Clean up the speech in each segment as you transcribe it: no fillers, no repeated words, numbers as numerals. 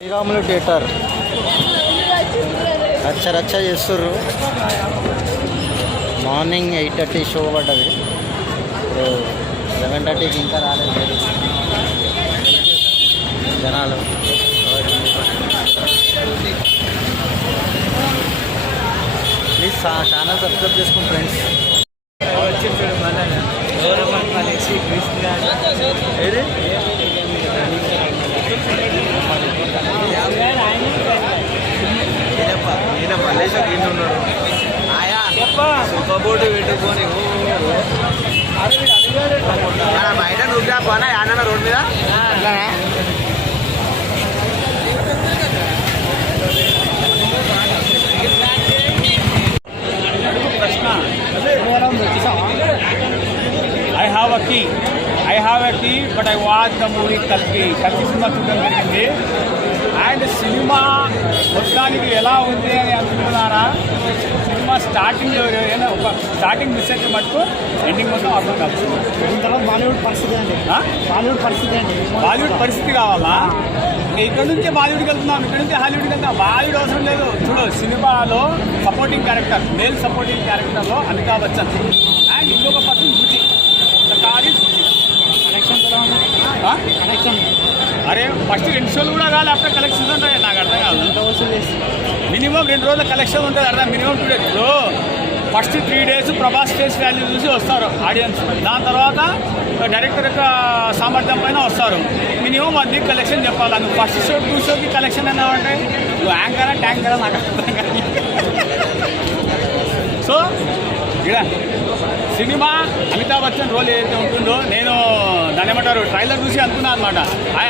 Sriramulu theatre రచ్చ చేస్తుర్రు. Morning 8:30 show పడ్డది. 11:30కి ఇంకా రాలేదు జనాలు. ప్లీజ్ ఛానల్ సబ్స్క్రైబ్ చేసుకోండి ఫ్రెండ్స్. బోర్డు పెట్టుకొని బయట నువ్వు పోనా యాన్న రోడ్ మీద I have a key, but I watched the movie Kalki cinema చూడడం జరిగింది. అండ్ సినిమా మొత్తానికి ఎలా ఉంది అని అనుకుంటున్నారా? సినిమా స్టార్టింగ్ ఒక స్టార్టింగ్ మిస్ అయితే మటుకు ఎండింగ్ మొత్తం అర్థం కాదు. బాలీవుడ్ పరిస్థితి అండి. బాలీవుడ్ పరిస్థితి కావాలా? ఇక్కడ నుంచే బాలీవుడ్కి వెళ్తున్నాం, ఇక్కడ నుంచి హాలీవుడ్కి వెళ్తాం. బాలీవుడ్ అవసరం లేదు. చూడు, సినిమాలో సపోర్టింగ్ క్యారెక్టర్, మేల్ సపోర్టింగ్ క్యారెక్టర్లో అమితాబ్ బచ్చన్ అండ్ ఇంకొక పర్సన్ గుచి. అరే ఫస్ట్ 2 షోలు కూడా కాదు, అప్పుడు కలెక్షన్స్ ఉంటాయి. నాకు అర్థం కాదు. మినిమం 2 రోజుల కలెక్షన్ ఉంటుంది. అర్థం minimum 2 days. First 3 days Prabhas face value చూసి వస్తారు ఆడియన్స్. దాని తర్వాత డైరెక్టర్ యొక్క సామర్థ్యం పైన వస్తారు. మినిమం 1 week కలెక్షన్ చెప్పాలి. నువ్వు ఫస్ట్ షో 2 షోకి కలెక్షన్ అన్నా అంటే నువ్వు యాంకరా ట్యాంకరా నాకు అర్థం కాదు. సో ఇక్కడ సినిమా అమితాబ్ బచ్చన్ రోల్ ఏదైతే ఉంటుందో, నేను దాని ఏమంటారు ట్రైలర్ చూసి అనుకున్నాను అనమాట,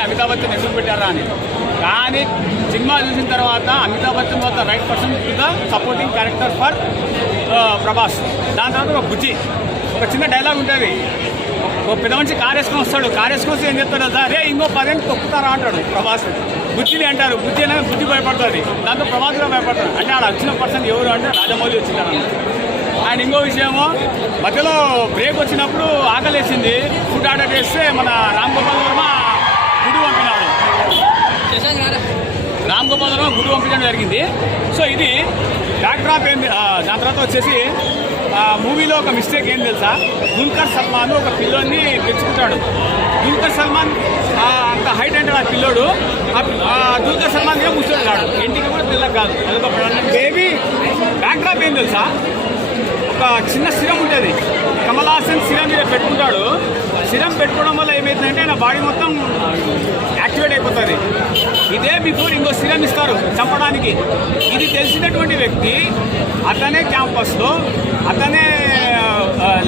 అమితాబ్ బచ్చన్ ఎందుకు పెట్టారా అని. కానీ సినిమా చూసిన తర్వాత Amitabh Bachchan was the right person to the supporting character for Prabhas. దాని తర్వాత ఒక గుచ్చి, ఒక చిన్న డైలాగ్ ఉంటుంది. ఒక పెద్ద మనిషి కారు వేసుకొని వస్తాడు. కారు వేసుకొని వస్తే ఏం చెప్తాడు? అరే ఇంకో 10 ఏళ్ళు తొక్కుతారా అంటాడు ప్రభాస్. గుచ్చిని అంటారు. గుచ్చి అనేది గుచ్చి భయపడుతుంది. దాంతో ప్రభాస్ కూడా భయపడతాడు. అంటే ఆడ వచ్చిన పర్సన్ ఎవరు అంటే రాజమౌళి వచ్చింటారు. అండ్ ఇంకో విషయము, మధ్యలో బ్రేక్ వచ్చినప్పుడు ఆకలేసింది, ఫుడ్ ఆర్డర్ చేస్తే మన రామ్ గోపాల్ వర్మ గుడి పంపినాడు. రామ్ గోపాల్ వర్మ గుడి పంపించడం జరిగింది. సో ఇది బ్యాక్డ్రాప్ ఏంది. దాని తర్వాత వచ్చేసి మూవీలో ఒక మిస్టేక్ ఏం తెలుసా? దుల్కర్ సల్మాన్ ఒక పిల్లోని పెంచుకుంటాడు. దుల్కర్ సల్మాన్ అంత హైట్ అంటే ఆ పిల్లోడు. దుల్కర్ సల్మాన్ గా ముసలి కాడు, ఇంటికి కూడా పిల్లకి కాదు. అదొక బేబీ. బ్యాక్డ్రాప్ ఏం తెలుసా? ఒక చిన్న సిరం ఉంటుంది. కమల్ హాసన్ సిరం మీద పెట్టుకుంటాడు. సిరం పెట్టుకోవడం వల్ల ఏమవుతుందంటే నా బాడీ మొత్తం యాక్టివేట్ అయిపోతుంది. ఇదే బిఫోర్ ఇంకో సిరం ఇస్తారు చంపడానికి. ఇది తెలిసినటువంటి వ్యక్తి అతనే క్యాంపస్లో, అతనే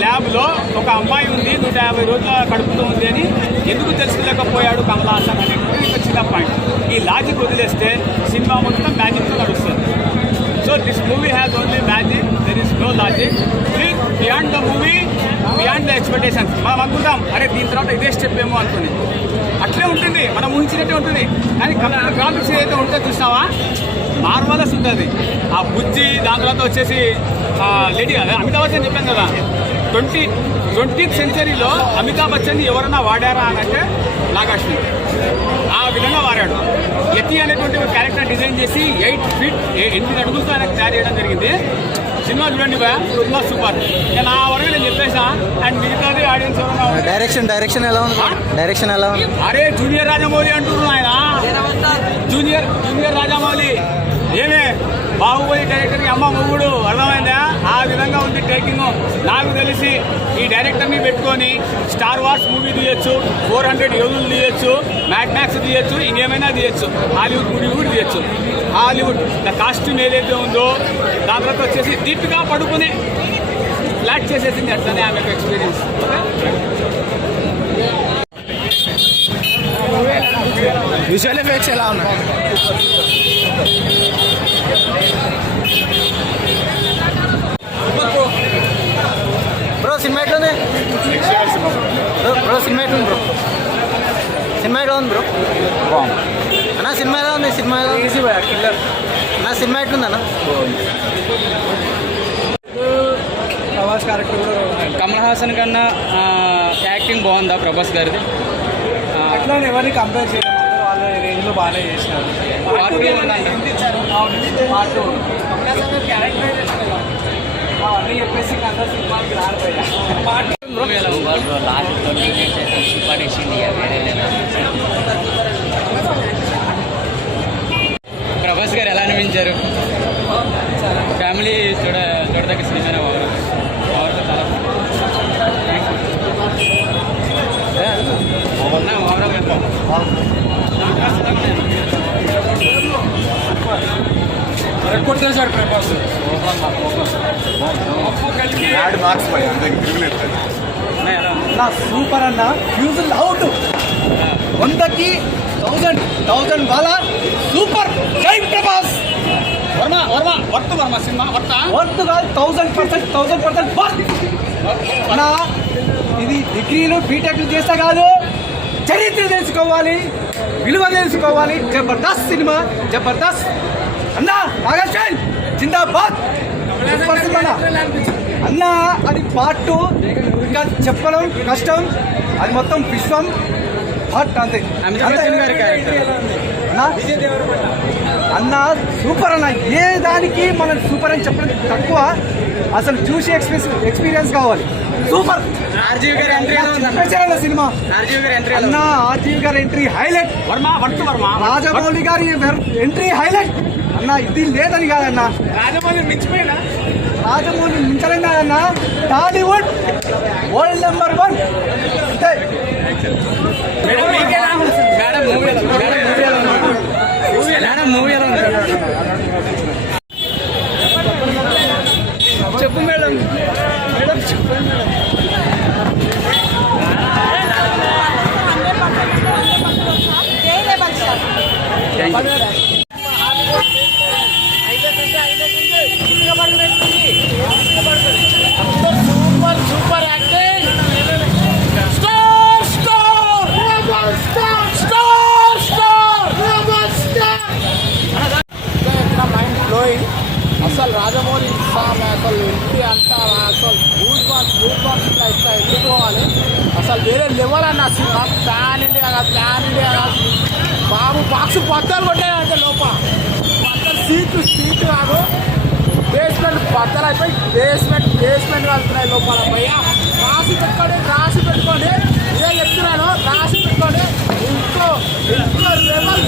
ల్యాబ్లో ఒక అమ్మాయి ఉంది, 150 రోజుల కడుపుతో ఉంది అని ఎందుకు తెలుసుకోలేకపోయాడు కమల్ హాసన్ అనేటువంటి ఒక చిన్న పాయింట్. ఈ లాజిక్ వదిలేస్తే సినిమా మొత్తం మ్యాజిక్తో నడుస్తుంది. So this movie has only magic, there is no logic. Please, beyond the movie, beyond the expectations. మనం అనుకుంటాం అరే దీని తర్వాత ఇదే స్టెప్ ఏమో అనుకుని, అట్లే ఉంటుంది, మనం ఊహించినట్టే ఉంటుంది. కానీ గ్రాఫిక్స్ ఏదైతే ఉంటే చూసినావా, మార్వలస్ ఉంటుంది. ఆ బుజ్జి, దాని తర్వాత వచ్చేసి లేడీ అమితాబ్ బచ్చన్ చెప్పాను కదా, 20th సెంచరీలో అమితాబ్ బచ్చన్ ఎవరన్నా వాడారా అని అంటే నాగార్జున ఆ విధంగా వాడాడు. యతి అనేటువంటి ఒక క్యారెక్టర్ డిజైన్ చేసి 8 feet 8 అడుగులతో ఆయనకు తయారు చేయడం జరిగింది. సినిమా చూడండి సినిమా సూపర్. నా వరకు నేను చెప్పేసా. అండ్ మిగతాది ఆడియన్స్ ఎవరన్నా డైరెక్షన్ ఎలా ఉంది? డైరెక్షన్ ఎలా ఉంది? అరే జూనియర్ రాజమౌళి అంటున్నాను. ఆయన జూనియర్ రాజమౌళి. ఏమే బాహుబలి డైరెక్టర్కి అమ్మ మొగుడు, అర్థమైందా? ఆ విధంగా ఉంది టేకింగ్. నాకు తెలిసి ఈ డైరెక్టర్ని పెట్టుకొని స్టార్ వార్స్ మూవీ తీయచ్చు, 400 యోధులు తీయచ్చు, మ్యాడ్ మ్యాక్స్ తీయచ్చు, ఇంకేమైనా తీయచ్చు, హాలీవుడ్ మూవీ కూడా తీయచ్చు. హాలీవుడ్ కాస్ట్యూమ్ ఏదైతే ఉందో, దాని తర్వాత వచ్చేసి దీపికా పడుకుని ఫ్లాట్ చేసేసింది. అట్లనే ఆమె ఎక్స్పీరియన్స్. విజువల్ ఎఫెక్ట్స్ ఎలా ఉన్నాయి? బ్రో సినిమా ఎట్లా ఉంది? బ్రో సినిమా ఎట్లా ఉంది? సినిమా ఎలా ఉంది బ్రో? అన్నా సినిమా ఎలా ఉంది? సినిమా ఎలా ఉంది? నా సినిమా ఎట్లుంది అన్న? ప్రభాస్ క్యారెక్టర్ కూడా కమల్ హాసన్ కన్నా యాక్టింగ్ బాగుందా ప్రభాస్ గారిది? అట్లా ఎవరిని కంపేర్ చేయడం, వాళ్ళు రేంజ్లో బాగానే చేసినారు. పార్ట్ టూ క్యారెక్టరైజేషన్ అవన్నీ చెప్పేసి అందరూ సినిమాకి రాలిపోయా. పార్ట్ ప్రభాస్ గారు ఎలా అనిపించారు? ఫ్యామిలీ చూడదగ్గ సినిమా కొట్టేశాడు ప్రభాస్. సూపర్ అన్న, ఫ్యూజుల్ అవుట్ 100కి 1000 వాళ్ళ సూపర్. జై ప్రభాస్. వర్త్ సినిమా వర్త్ కాదు, 1000% వర్త్ అన్నా. ఇది డిగ్రీలు బీటెక్లు చేస్తా కాదు, చరిత్ర తెలుసుకోవాలి, విలువ తెలుసుకోవాలి. జబర్దస్త్ సినిమా, జబర్దస్త్ అన్నా. నాగేశ్వర్ జిందాబాద్. సూపర్ సినిమా అన్నా. అది పార్ట్ 2 ఇంకా చెప్పడం కష్టం, అది మొత్తం విశ్వం హాట్ అంతే అన్న. సూపర్ అన్న, ఏ దానికి మనం సూపర్ అని చెప్పడం తక్కువ, అసలు చూసి ఎక్స్పీరియన్స్ కావాలి. సూపర్. స్పెషల్ సినిమా అన్న. ఆర్జీవి గారి ఎంట్రీ హైలైట్. రాజమౌళి గారి ఎంట్రీ హైలైట్ అన్న. ఇది లేదని కాదన్న, రాజమౌళి మించిపోయినా, రాజమౌళి మించలేం కాదన్న. టాలీవుడ్ వరల్డ్ నెంబర్ 1 అంతే. చెప్పు మేడం. చెప్పండి madam. Super acting. Star mind blowing. అసలు రాజమౌళి అసలు ఎంట్రీ అంతా అసలు గూడ్ బాక్స్ ఇట్లా వెళ్ళిపోవాలి. అసలు వేరే లెవెల్ అన్న సినిమా. ప్యాన్ ఇండియా బాబు బాక్స్ బద్దలు కొట్టాయంటే లోపల బద్దలు సీటు కాదు, బేస్మెంట్ బద్దలు అయిపోయి బేస్మెంట్ వెళ్తున్నాయి లోపల. భయ్యా రాసి పెట్టుకోండి, ఇదే చెప్తున్నాను, రాసి పెట్టుకోండి. ఇంట్లో లెవెల్